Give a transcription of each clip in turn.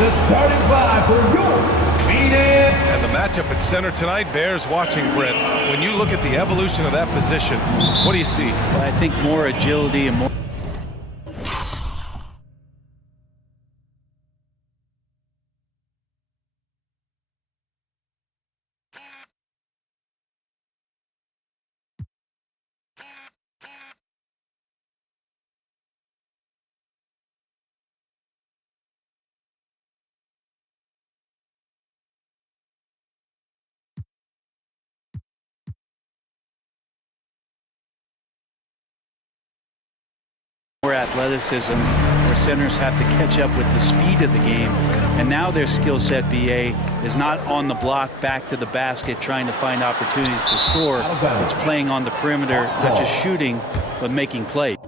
the starting five for your meeting. And the matchup at center tonight bears watching, Brent. When you look at the evolution of that position, what do you see? Well, I think more agility and more. More athleticism, where centers have to catch up with the speed of the game, and now their skill set, BA, is not on the block back to the basket trying to find opportunities to score. It's playing on the perimeter, not just shooting, but making plays.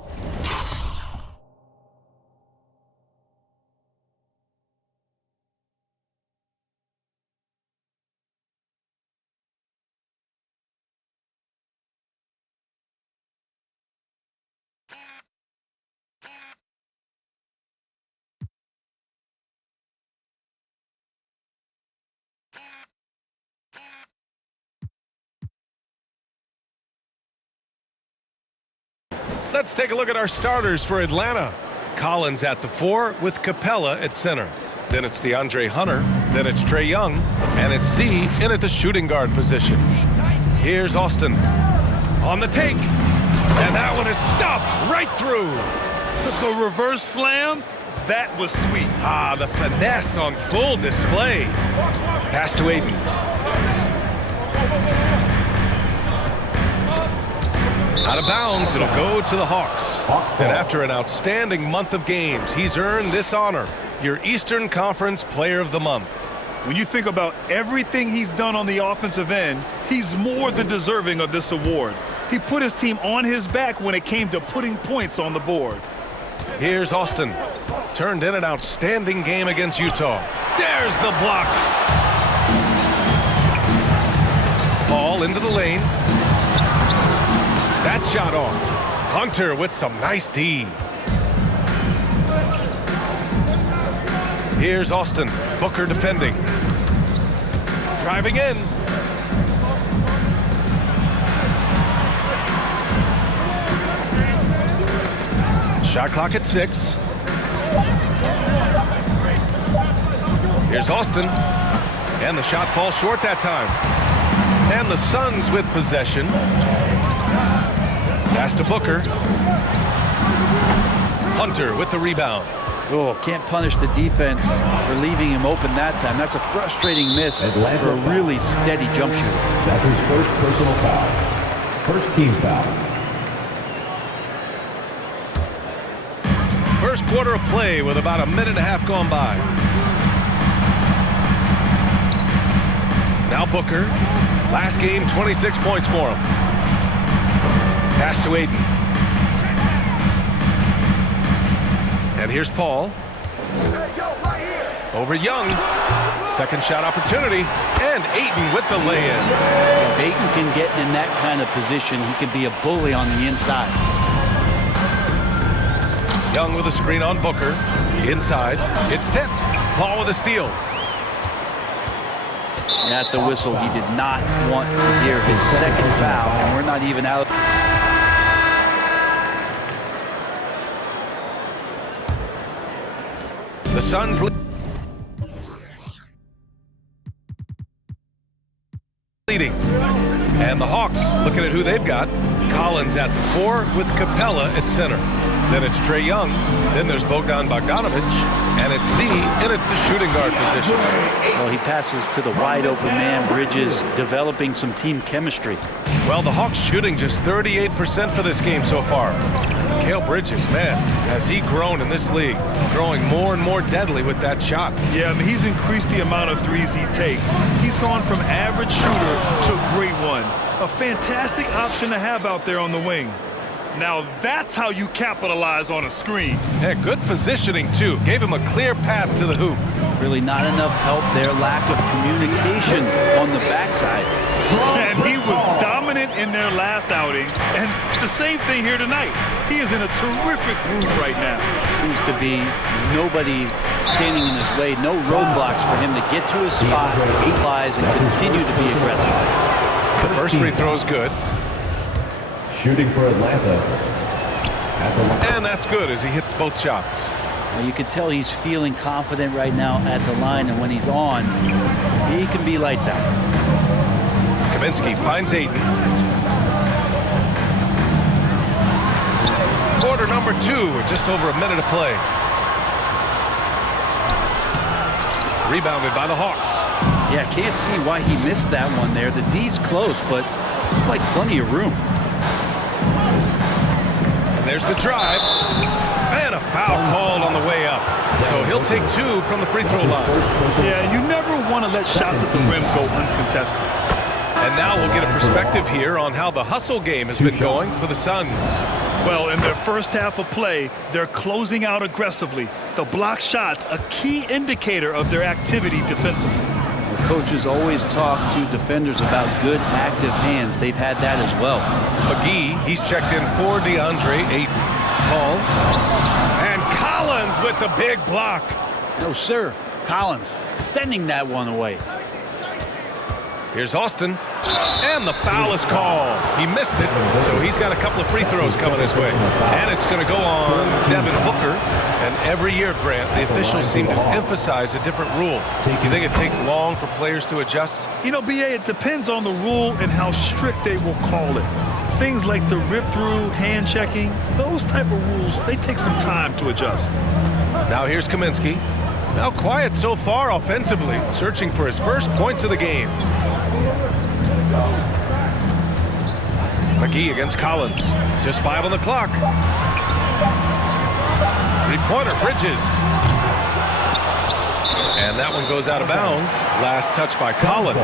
Let's take a look at our starters for Atlanta. Collins at the 4 with Capella at center. Then it's DeAndre Hunter. Then it's Trae Young. And it's Z in at the shooting guard position. Here's Austin on the take. And that one is stuffed right through. The reverse slam, that was sweet. Ah, the finesse on full display. Pass to Aiden. Out of bounds, it'll go to the Hawks. And after an outstanding month of games, he's earned this honor, your Eastern Conference Player of the Month. When you think about everything he's done on the offensive end, he's more than deserving of this award. He put his team on his back when it came to putting points on the board. Here's Austin. Turned in an outstanding game against Utah. There's the block. Ball into the lane. That shot off. Hunter with some nice D. Here's Austin. Booker defending. Driving in. Shot clock at 6. Here's Austin. And the shot falls short that time. And the Suns with possession. Pass to Booker. Hunter with the rebound. Oh, can't punish the defense for leaving him open that time. That's a frustrating miss for a really steady jump shooter. That's his first personal foul. First team foul. First quarter of play with about a minute and a half gone by. Now Booker. Last game, 26 points for him. Pass to Aiden. And here's Paul. Over Young. Second shot opportunity. And Ayton with the lay-in. If Ayton can get in that kind of position, he can be a bully on the inside. Young with a screen on Booker. Inside. It's tipped. Paul with a steal. That's a whistle. He did not want to hear his second foul, and we're not even out. The Suns leading. And the Hawks looking at who they've got. Collins at the 4 with Capella at center. Then it's Trae Young. Then there's Bogdan Bogdanovic. And it's Z in at the shooting guard position. Well, he passes to the wide open man. Bridges developing some team chemistry. Well, the Hawks shooting just 38% for this game so far. Mikal Bridges, man, has he grown in this league, growing more and more deadly with that shot. Yeah, I mean, he's increased the amount of threes he takes. He's gone from average shooter to a great one. A fantastic option to have out there on the wing. Now that's how you capitalize on a screen. Yeah, good positioning, too. Gave him a clear path to the hoop. Really not enough help there. Lack of communication on the backside. And he was dominant in their last outing. And the same thing here tonight. He is in a terrific groove right now. seems to be nobody standing in his way, no roadblocks for him to get to his spot, realize, and continue to be aggressive. The first free throw is good. Shooting for Atlanta. At the line. And that's good as he hits both shots. Now you can tell he's feeling confident right now at the line, and when he's on, he can be lights out. Kaminsky finds Ayton. Quarter number 2 with just over a minute to play. Rebounded by the Hawks. Yeah, can't see why he missed that one there. The D's close, but like plenty of room. And there's the drive. And a foul called on the way up. So he'll take 2 from the free throw line. Yeah, you never want to let shots at the rim go uncontested. And now we'll get a perspective here on how the hustle game has been going for the Suns. Well, in their first half of play, they're closing out aggressively. The block shots, a key indicator of their activity defensively. The coaches always talk to defenders about good active hands. They've had that as well. McGee, he's checked in for DeAndre Ayton. Paul. And Collins with the big block. No, sir. Collins sending that one away. Here's Austin. And the foul is called. He missed it, so he's got a couple of free throws coming his way. And it's going to go on Devin Booker. And every year, Grant, the officials seem to emphasize a different rule. You think it takes long for players to adjust? You know, B.A., it depends on the rule and how strict they will call it. Things like the rip-through, hand-checking, those type of rules, they take some time to adjust. Now here's Kaminsky. Now quiet so far offensively, searching for his first points of the game. McGee against Collins. Just 5 on the clock. Three-pointer, Bridges. And that one goes out of bounds. Last touch by Collins.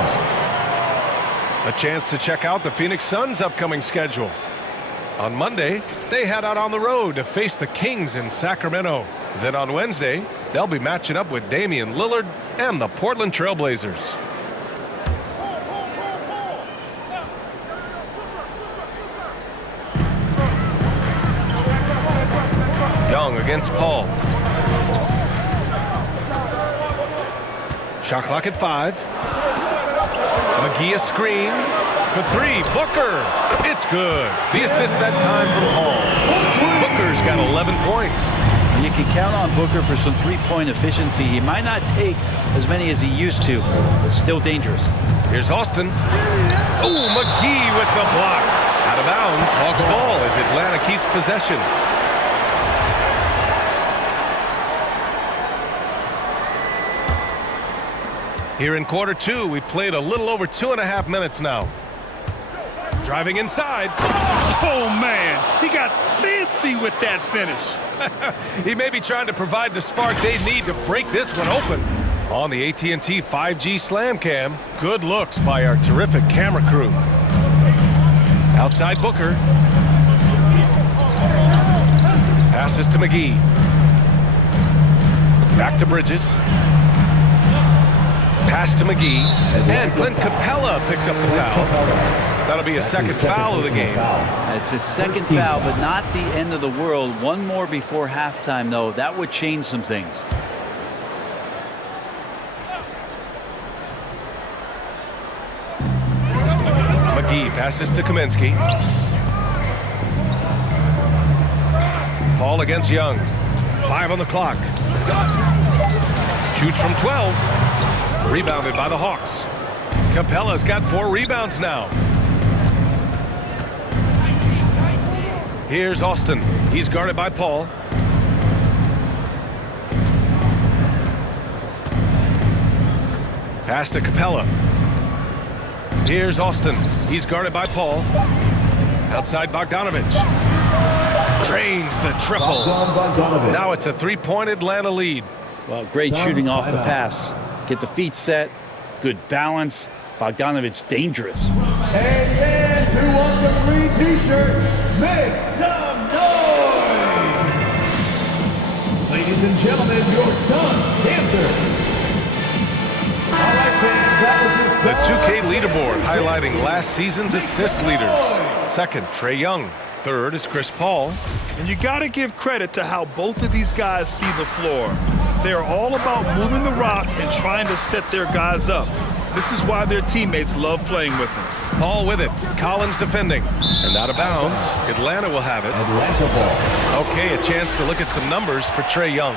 A chance to check out the Phoenix Suns' upcoming schedule. On Monday, they head out on the road to face the Kings in Sacramento. Then on Wednesday, they'll be matching up with Damian Lillard and the Portland Trail Blazers. Young against Paul. Shot clock at 5. McGee a screen for 3. Booker. It's good. The assist that time from Paul. Booker's got 11 points. You can count on Booker for some three-point efficiency. He might not take as many as he used to, but still dangerous. Here's Austin. Oh, McGee with the block. Out of bounds. Hawks ball as Atlanta keeps possession. Here in quarter 2, we played a little over 2.5 minutes now. Driving inside. Oh, man, he got fancy with that finish. He may be trying to provide the spark they need to break this one open. On the AT&T 5G Slam Cam, good looks by our terrific camera crew. Outside Booker. Passes to McGee. Back to Bridges. Pass to McGee. And Clint Capella picks up the foul. That'll be a second foul of the game. It's his second foul, but not the end of the world. One more before halftime, though. That would change some things. McGee passes to Kaminsky. Paul against Young. 5 on the clock. Shoots from 12. Rebounded by the Hawks. Capella's got 4 rebounds now. Here's Austin. He's guarded by Paul. Pass to Capella. Here's Austin. He's guarded by Paul. Outside Bogdanovich. Drains the triple. Now it's a 3-point Atlanta lead. Well, great shooting off the pass. Get the feet set. Good balance. Bogdanovich dangerous. Hey fans who wants a free t-shirt, make some noise! Ladies and gentlemen, your Suns dancer. All right, fans, that was your The 2K leaderboard highlighting last season's assist leaders. Second, Trae Young. third is Chris Paul. And you got to give credit to how both of these guys see the floor. They're all about moving the rock and trying to set their guys up. This is why their teammates love playing with them. Paul with it. Collins defending. And out of bounds. Atlanta will have it. Atlanta ball. Okay, a chance to look at some numbers for Trae Young.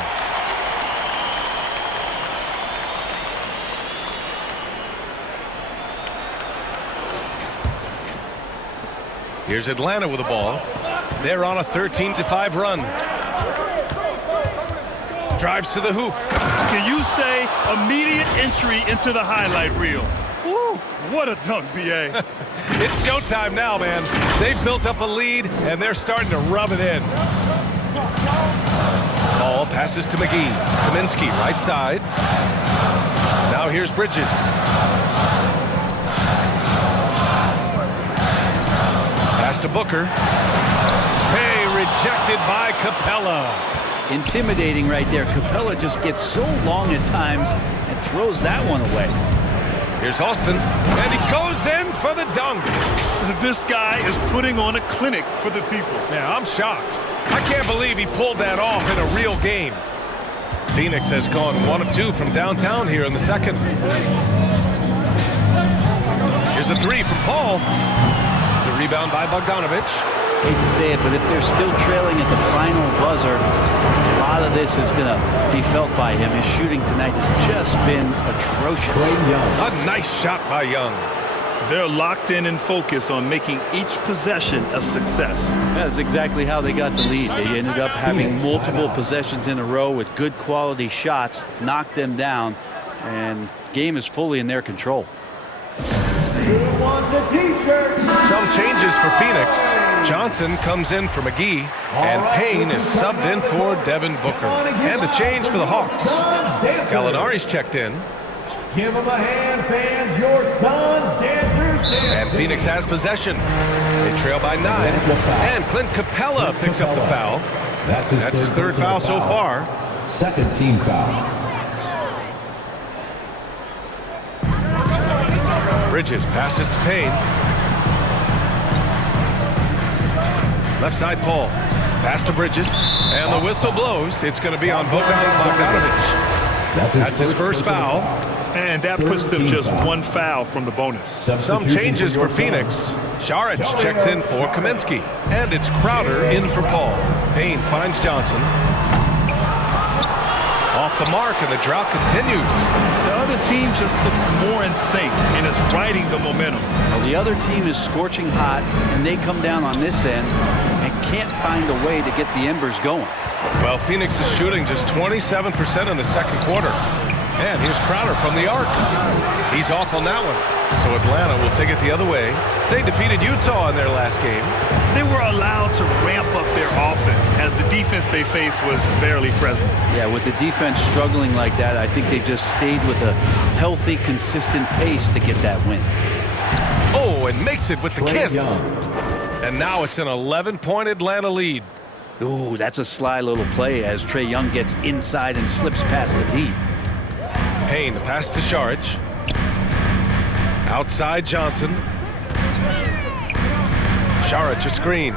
Here's Atlanta with the ball. They're on a 13-5 run. Drives to the hoop. Can you say immediate entry into the highlight reel? Woo, what a dunk, B.A. It's showtime now, man. They've built up a lead, and they're starting to rub it in. Ball passes to McGee. Kaminsky, right side. Now here's Bridges. Pass to Booker. Hey, rejected by Capella. Intimidating right there. Capella just gets so long at times and throws that one away. Here's Austin, and he goes in for the dunk. This guy is putting on a clinic for the people. Yeah, I'm shocked. I can't believe he pulled that off in a real game. Phoenix has gone 1 of 2 from downtown here in the second. Here's a three from Paul. The rebound by Bogdanovich. Hate to say it, but if they're still trailing at the final buzzer, a lot of this is going to be felt by him. His shooting tonight has just been atrocious. A nice shot by Young. They're locked in and focused on making each possession a success. That's exactly how they got the lead. They ended up having multiple possessions in a row with good quality shots, knocked them down, and the game is fully in their control. Some changes for Phoenix. Johnson comes in for McGee, and Payne is subbed in for Devin Booker. And a change for the Hawks. Gallinari's checked in. Give them a hand, fans. Your sons, dancers, dancers. And Phoenix has possession. They trail by 9. And Clint Capella picks up the foul. That's his third foul so far. Second team foul. Bridges passes to Payne. Left side Paul. Pass to Bridges. And the whistle blows. It's going to be on Bogdanovich. That's his first foul. And that puts them just one foul from the bonus. Some changes for Phoenix. Saric checks in for Kaminsky. And it's Crowder in for Paul. Payne finds Johnson. Off the mark, and the drought continues. The other team just looks more in sync and is riding the momentum. Well, the other team is scorching hot, and they come down on this end and can't find a way to get the embers going. Well, Phoenix is shooting just 27% in the second quarter. And here's Crowder from the arc. He's off on that one. So Atlanta will take it the other way. They defeated Utah in their last game. They were allowed to ramp up their offense as the defense they faced was barely present. Yeah, with the defense struggling like that, I think they just stayed with a healthy, consistent pace to get that win. Oh, and makes it with the kiss. And now it's an 11-point Atlanta lead. Ooh, that's a sly little play as Trae Young gets inside and slips past the D. Payne, the pass to Saric. Outside Johnson. Saric, a screen.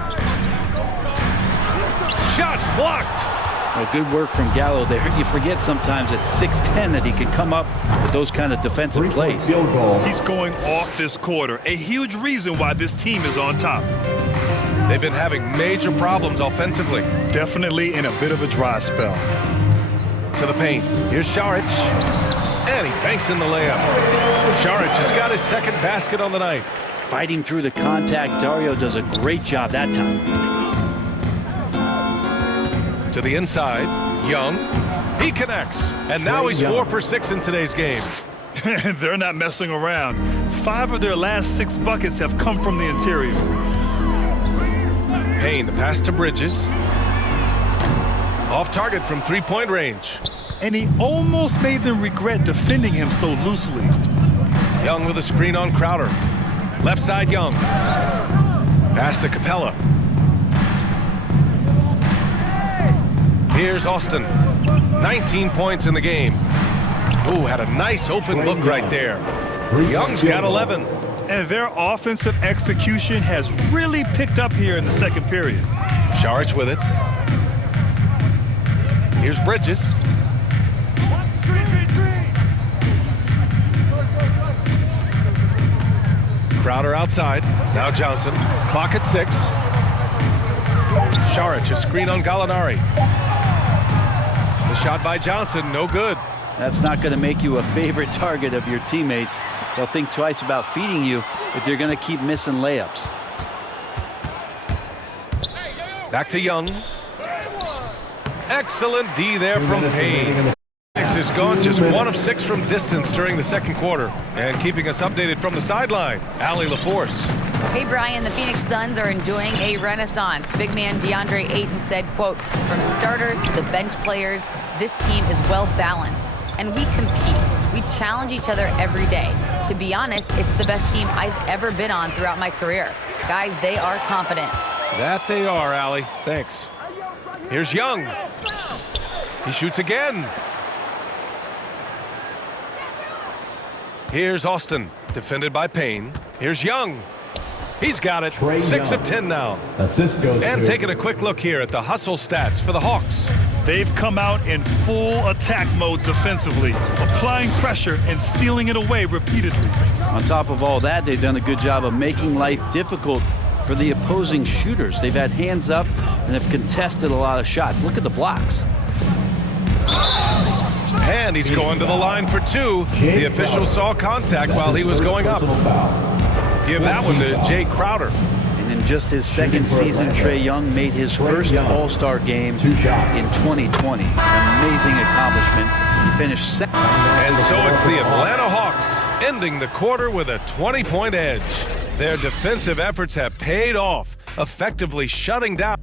Shots blocked. Well, good work from Gallo there. You forget sometimes at 6'10" that he can come up with those kind of defensive plays. He's going off this quarter. A huge reason why this team is on top. They've been having major problems offensively. Definitely in a bit of a dry spell. To the paint. Here's Saric. And he banks in the layup. Saric has got his second basket on the night. Fighting through the contact, Dario does a great job that time. To the inside, Young. He connects. And now he's 4 for 6 in today's game. They're not messing around. 5 of their last 6 buckets have come from the interior. Payne, the pass to Bridges. Off target from three-point range. And he almost made them regret defending him so loosely. Young with a screen on Crowder. Left side Young. Pass to Capella. Here's Austin. 19 points in the game. Ooh, had a nice open look right there. Young's got 11. And their offensive execution has really picked up here in the second period. Saric with it. Here's Bridges. Crowder outside. Now Johnson. Clock at 6. Saric, a screen on Gallinari. The shot by Johnson, no good. That's not going to make you a favorite target of your teammates. They'll think twice about feeding you if you're going to keep missing layups. Back to Young. Excellent D there from Payne. Phoenix has gone just 1 of 6 from distance during the second quarter. And keeping us updated from the sideline, Allie LaForce. Hey, Brian, the Phoenix Suns are enjoying a renaissance. Big man DeAndre Ayton said, quote, "From starters to the bench players, this team is well balanced. And we compete. We challenge each other every day. To be honest, it's the best team I've ever been on throughout my career. Guys, they are confident." That they are, Allie. Thanks. Here's Young. He shoots again. Here's Austin, defended by Payne. Here's Young. He's got it. 6 of 10 now. Assist goes And to- taking a quick look here at the hustle stats for the Hawks. They've come out in full attack mode defensively, applying pressure and stealing it away repeatedly. On top of all that, they've done a good job of making life difficult for the opposing shooters. They've had hands up and have contested a lot of shots. Look at the blocks. And he's going to the line for 2. The official saw contact while he was going up. Give that one to Jay Crowder. And in just his second season, Trae Young made his first All-Star game in 2020. An amazing accomplishment. He finished second. And so it's the Atlanta Hawks ending the quarter with a 20-point edge. Their defensive efforts have paid off, effectively shutting down.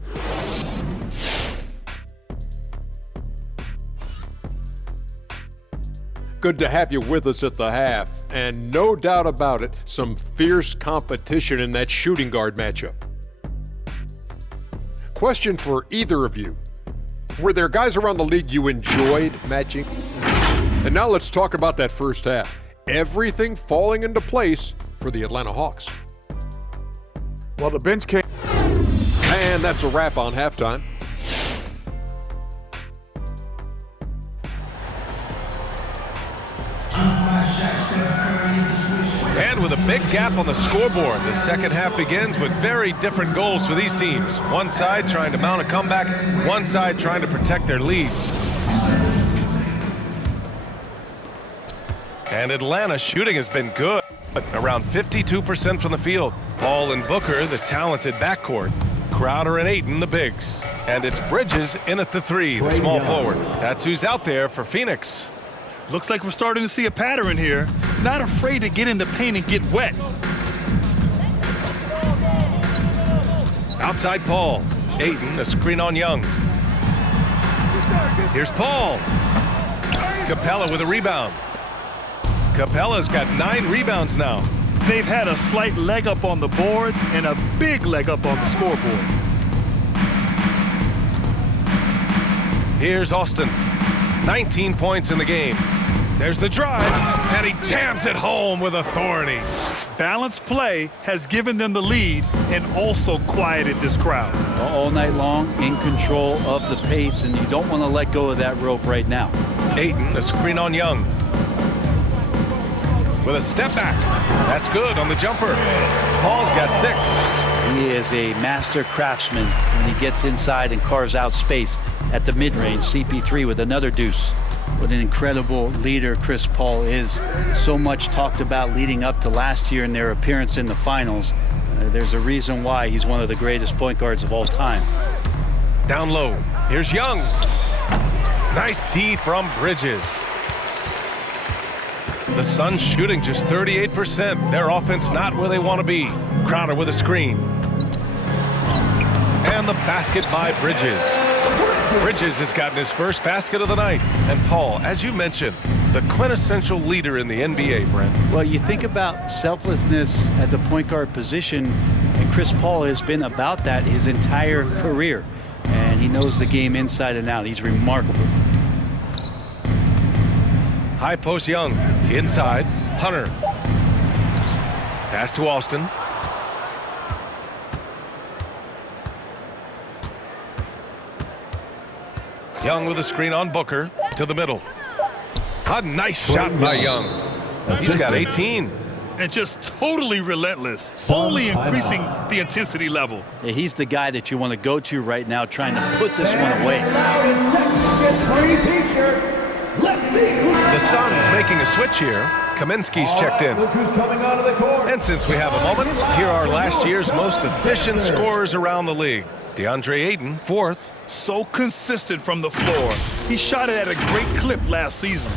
Good to have you with us at the half, and no doubt about it, some fierce competition in that shooting guard matchup. Question for either of you. Were there guys around the league you enjoyed matching? And now let's talk about that first half. Everything falling into place for the Atlanta Hawks. Well, the bench came. And that's a wrap on halftime. And with a big gap on the scoreboard, the second half begins with very different goals for these teams. One side trying to mount a comeback, one side trying to protect their lead. And Atlanta shooting has been good, around 52% from the field. Paul and Booker, the talented backcourt. Crowder and Ayton, the bigs. And it's Bridges in at the 3, the small forward. That's who's out there for Phoenix. Looks like we're starting to see a pattern here. Not afraid to get in the paint and get wet. Outside Paul. Ayton, a screen on Young. Here's Paul. Capella with a rebound. Capella's got 9 rebounds now. They've had a slight leg up on the boards and a big leg up on the scoreboard. Here's Austin. 19 points in the game. There's the drive, and he jams it home with authority. Balanced play has given them the lead and also quieted this crowd. All night long, in control of the pace, and you don't want to let go of that rope right now. Ayton, a screen on Young. With a step back. That's good on the jumper. Paul's got 6. He is a master craftsman when he gets inside and carves out space at the mid-range. CP3 with another deuce. What an incredible leader Chris Paul is. So much talked about leading up to last year in their appearance in the finals. There's a reason why he's one of the greatest point guards of all time. Down low. Here's Young. Nice D from Bridges. The Suns shooting just 38%. Their offense not where they want to be. Crowder with a screen. And the basket by Bridges. Bridges has gotten his first basket of the night. And Paul, as you mentioned, the quintessential leader in the NBA, Brent. Well, you think about selflessness at the point guard position, and Chris Paul has been about that his entire career. And he knows the game inside and out. He's remarkable. High post Young. Inside. Hunter. Pass to Austin. Young with a screen on Booker to the middle. A nice shot by Young. He's got 18. And just totally relentless, only increasing the intensity level. Yeah, he's the guy that you want to go to right now, trying to put this one away. The Suns making a switch here. Kaminsky's checked in. And since we have a moment, here are last year's most efficient scorers around the league. DeAndre Ayton, 4th. So consistent from the floor. He shot it at a great clip last season.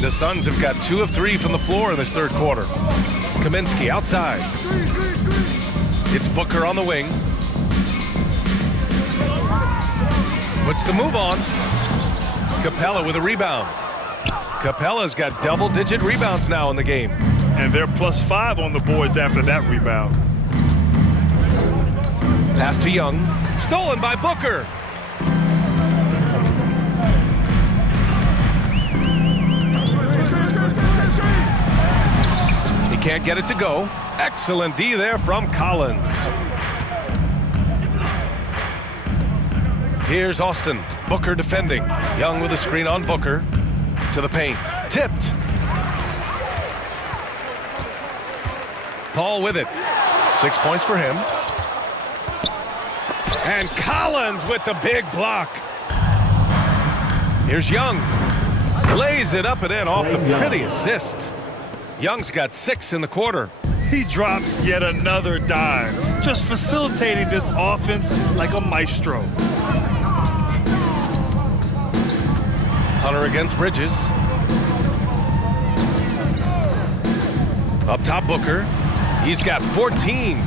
The Suns have got 2 of 3 from the floor in this third quarter. Kaminsky outside. It's Booker on the wing. Puts the move on. Capella with a rebound. Capella's got double-digit rebounds now in the game. And they're +5 on the boards after that rebound. Pass to Young. Stolen by Booker. He can't get it to go. Excellent D there from Collins. Here's Austin. Booker defending. Young with a screen on Booker. To the paint. Tipped. Paul with it. 6 points for him. And Collins with the big block. Here's Young. Lays it up and in off the pretty assist. Young's got 6 in the quarter. He drops yet another dime, just facilitating this offense like a maestro. Hunter against Bridges. Up top, Booker. He's got 14.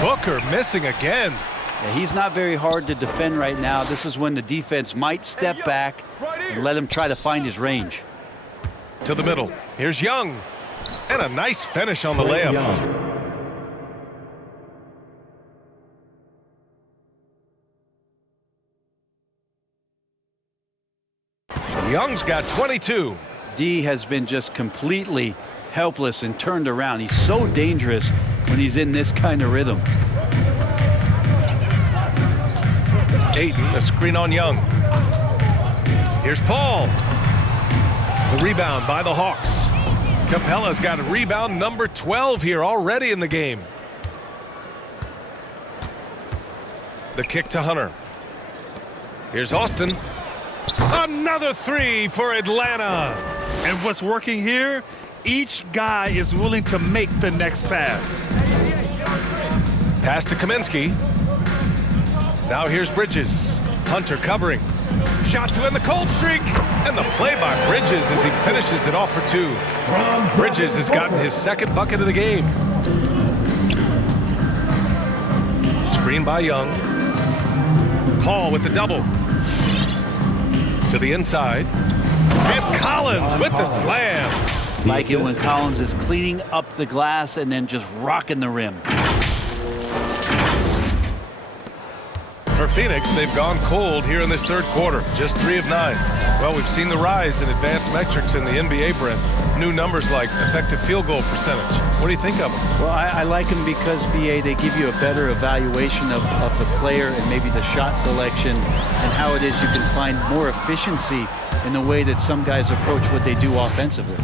Booker missing again. Yeah, he's not very hard to defend right now. This is when the defense might step back and let him try to find his range. To the middle. Here's Young. And a nice finish on the layup. Young's got 22. D has been just completely helpless and turned around. He's so dangerous when he's in this kind of rhythm. Ayton, a screen on Young. Here's Paul. The rebound by the Hawks. Capella's got rebound number 12 here already in the game. The kick to Hunter. Here's Austin. Another 3 for Atlanta. And what's working here? Each guy is willing to make the next pass. Pass to Kaminsky. Now here's Bridges. Hunter covering. Shot to end the cold streak. And the play by Bridges as he finishes it off for 2. Bridges has gotten his 2nd bucket of the game. Screen by Young. Paul with the double. To the inside. And Collins with the slam. Like it when Collins is cleaning up the glass and then just rocking the rim. For Phoenix, they've gone cold here in this third quarter. Just 3 of 9. Well, we've seen the rise in advanced metrics in the NBA, Brent. New numbers like effective field goal percentage. What do you think of them? Well, I like them because, BA, they give you a better evaluation of the player and maybe the shot selection and how it is you can find more efficiency in the way that some guys approach what they do offensively.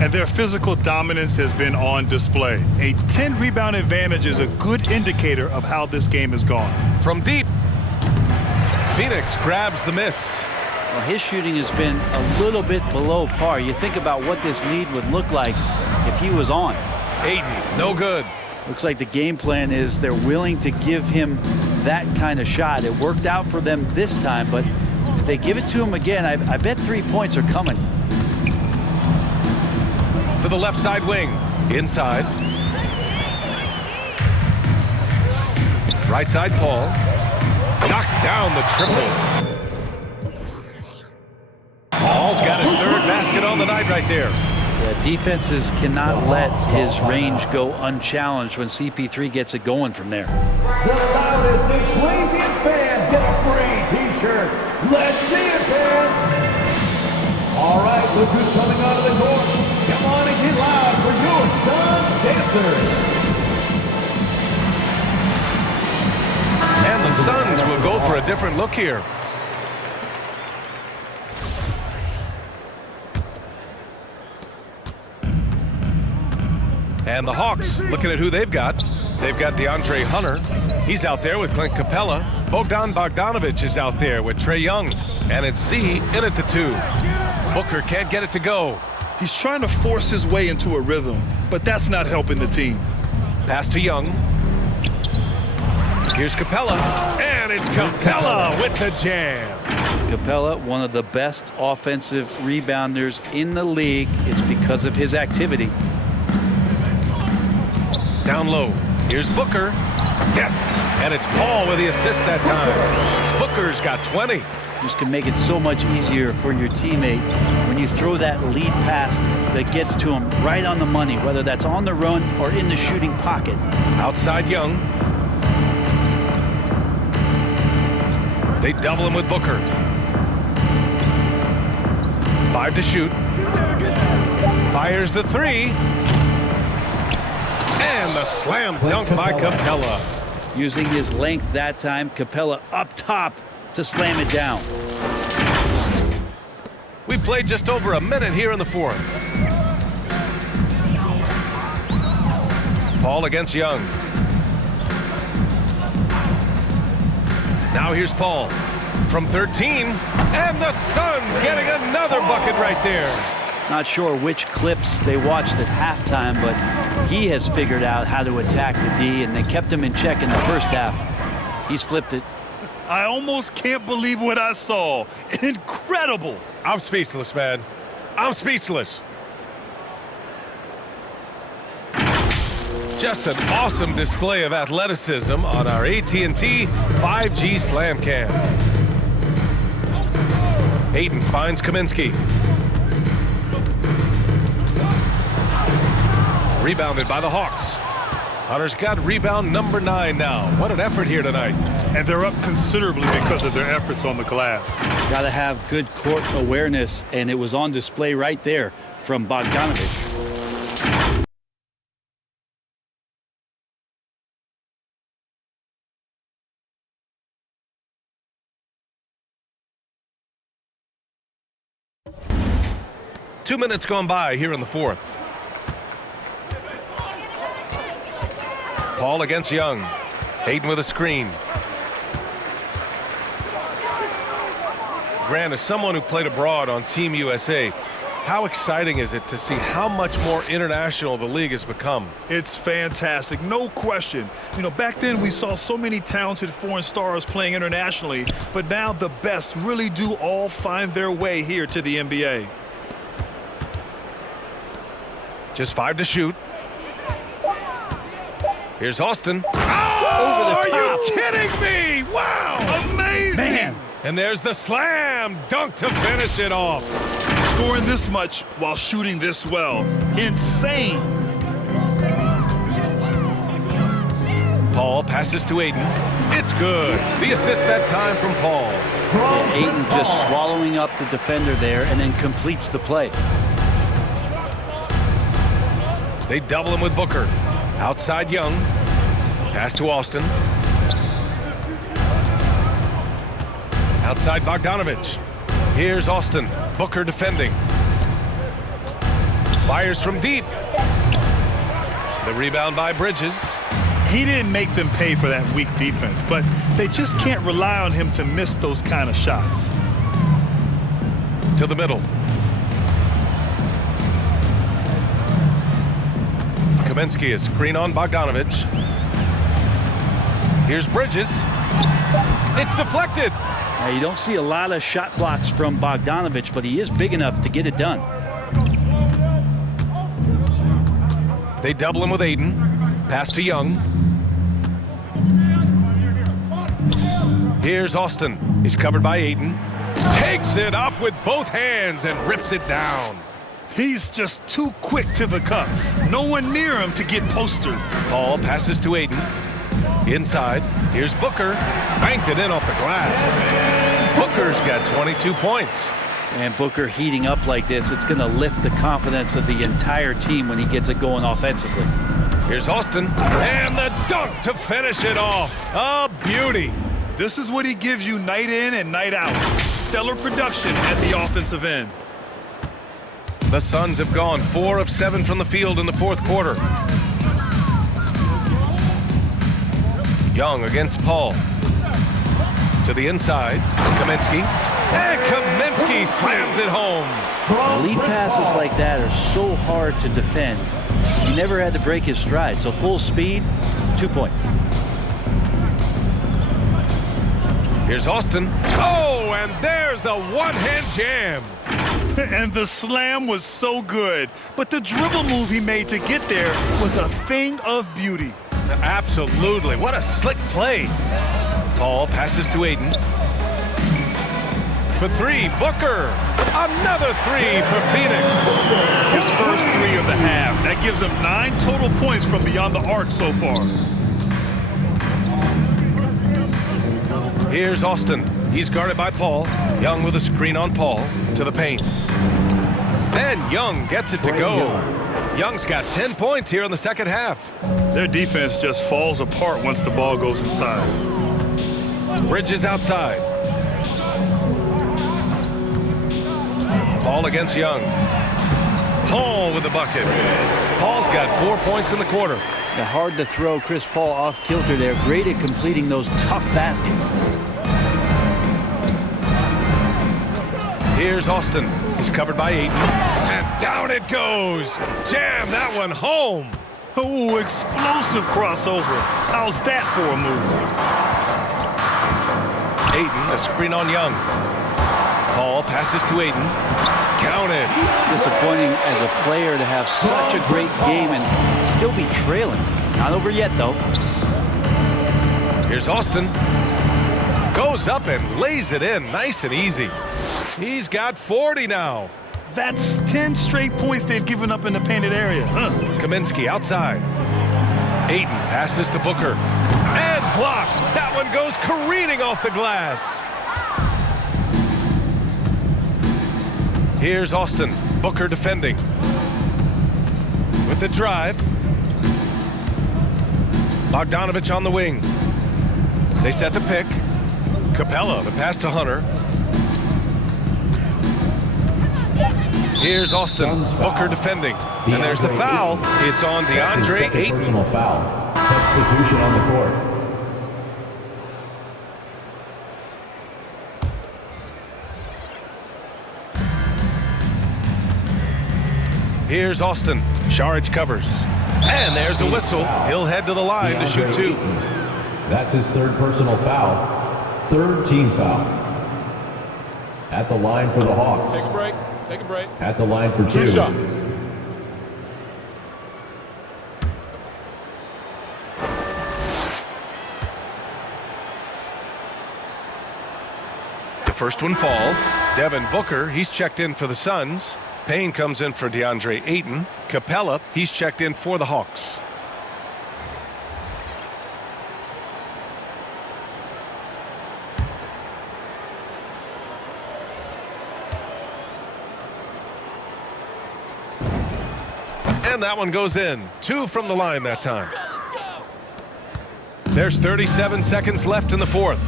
And their physical dominance has been on display. A 10-rebound advantage is a good indicator of how this game has gone. From deep, Phoenix grabs the miss. Well, his shooting has been a little bit below par. You think about what this lead would look like if he was on. Ayton, no good. Looks like the game plan is they're willing to give him that kind of shot. It worked out for them this time, but if they give it to him again, I bet 3 points are coming. To the left side wing. Inside. Right side, Paul. Knocks down the triple. Paul's got his 3rd basket on the night right there. Yeah, defenses cannot let his range go unchallenged when CP3 gets it going from there. The loudest and craziest fans get a free t-shirt. Let's see it, fans. All right, Look who's coming onto the court. Come on and get loud for your Suns dancers. And the Suns will go for a different look here. And the Hawks, looking at who they've got. They've got DeAndre Hunter. He's out there with Clint Capella. Bogdan Bogdanovic is out there with Trae Young. And it's Z in at the 2. Booker can't get it to go. He's trying to force his way into a rhythm, but that's not helping the team. Pass to Young. Here's Capella. And it's Capella with the jam. Capella, one of the best offensive rebounders in the league. It's because of his activity. Down low. Here's Booker. Yes. And it's Paul with the assist that time. Booker's got 20. Just can make it so much easier for your teammate when you throw that lead pass that gets to him right on the money, whether that's on the run or in the shooting pocket. Outside Young. They double him with Booker. 5 to shoot. Fires the 3. And the slam dunk by Capella. Using his length that time, Capella up top to slam it down. We played just over a minute here in the 4th. Paul against Young. Now here's Paul from 13. And the Suns getting another bucket right there. Not sure which clips they watched at halftime, but he has figured out how to attack the D, and they kept him in check in the first half. He's flipped it. I almost can't believe what I saw. Incredible. I'm speechless, man. I'm speechless. Just an awesome display of athleticism on our AT&T 5G Slam Cam. Ayton finds Kaminsky. Rebounded by the Hawks. Hunter's got rebound number 9 now. What an effort here tonight. And they're up considerably because of their efforts on the glass. Got to have good court awareness, and it was on display right there from Bogdanovic. Two minutes gone by here in the 4th. Paul against Young. Hayden with a screen. Grant, as someone who played abroad on Team USA, how exciting is it to see how much more international the league has become? It's fantastic, no question. You know, back then we saw so many talented foreign stars playing internationally, but now the best really do all find their way here to the NBA. Just 5 to shoot. Here's Austin. Over the top. Are you kidding me? Wow! Amazing! Man. And there's the slam dunk to finish it off. Scoring this much while shooting this well. Insane! Paul passes to Ayton. It's good. The assist that time from Paul. Ayton just swallowing up the defender there and then completes the play. They double him with Booker. Outside Young. Pass to Austin. Outside Bogdanovic. Here's Austin. Booker defending. Fires from deep. The rebound by Bridges. He didn't make them pay for that weak defense, but they just can't rely on him to miss those kind of shots. To the middle. Kaminsky is screen on Bogdanovic. Here's Bridges. It's deflected. Now, you don't see a lot of shot blocks from Bogdanovic, but he is big enough to get it done. They double him with Ayton. Pass to Young. Here's Austin. He's covered by Ayton. Takes it up with both hands and rips it down. He's just too quick to the cup. No one near him to get postered. Paul passes to Ayton. Inside, here's Booker. Banked it in off the glass. Booker's got 22 points. And Booker heating up like this, it's going to lift the confidence of the entire team when he gets it going offensively. Here's Austin, and the dunk to finish it off. A beauty. This is what he gives you night in and night out. Stellar production at the offensive end. The Suns have gone 4 of 7 from the field in the fourth quarter. Young against Paul. To the inside, Kaminsky. And Kaminsky slams it home. Lead passes like that are so hard to defend. He never had to break his stride, so full speed, 2 points. Here's Austin. Oh, and there's a one-hand jam. And the slam was so good. But the dribble move he made to get there was a thing of beauty. Absolutely. What a slick play. Paul passes to Aiden. For 3, Booker. Another 3 for Phoenix. His first 3 of the half. That gives him 9 total points from beyond the arc so far. Here's Austin. He's guarded by Paul. Young with a screen on Paul. To the paint. And Young gets it to go. Young's got 10 points here in the second half. Their defense just falls apart once the ball goes inside. Bridges outside. Paul against Young. Paul with the bucket. Paul's got 4 points in the quarter. Yeah, hard to throw Chris Paul off kilter there. Great at completing those tough baskets. Here's Austin. He's covered by Aiden. And down it goes. Jam that one home. Oh, explosive crossover. How's that for a move? Aiden, a screen on Young. Paul passes to Aiden. Counted. Disappointing as a player to have such a great game and still be trailing. Not over yet, though. Here's Austin. Goes up and lays it in nice and easy. He's got 40 now. That's 10 straight points they've given up in the painted area. Kaminsky outside. Aiden passes to Booker. And blocked. That one goes careening off the glass. Here's Austin. Booker defending. With the drive. Bogdanovich on the wing. They set the pick. Capella, the pass to Hunter. Here's Austin. Booker defending. And there's the foul. It's on DeAndre Ayton. Personal foul. Substitution on the court. Here's Austin. Sharage covers. And there's a whistle. He'll head to the line to shoot 2. That's his 3rd personal foul. 3rd team foul. At the line for the Hawks. Take a break. Take a break. At the line for 2. 2 shots. The first one falls. Devin Booker, he's checked in for the Suns. Payne comes in for DeAndre Ayton. Capella, he's checked in for the Hawks. And that one goes in. 2 from the line that time. There's 37 seconds left in the fourth.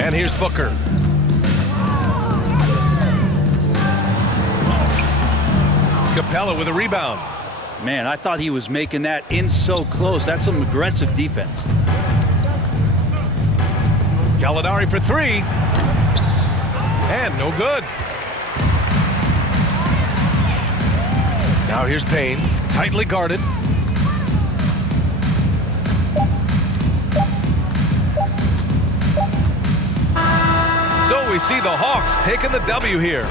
And here's Booker. Capella with a rebound. Man, I thought he was making that in so close. That's some aggressive defense. Gallinari for 3. And no good. Now here's Payne, tightly guarded. So we see the Hawks taking the W here.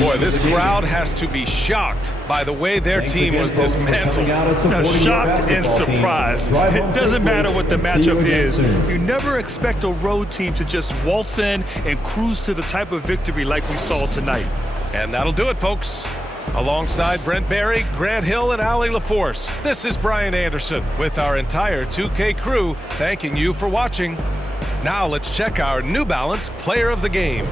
Boy, this crowd has to be shocked by the way their team was dismantled. Shocked and surprised. It doesn't matter what the matchup is. You never expect a road team to just waltz in and cruise to the type of victory like we saw tonight. And that'll do it, folks. Alongside Brent Barry, Grant Hill, and Allie LaForce, this is Brian Anderson with our entire 2K crew thanking you for watching. Now let's check our New Balance Player of the Game.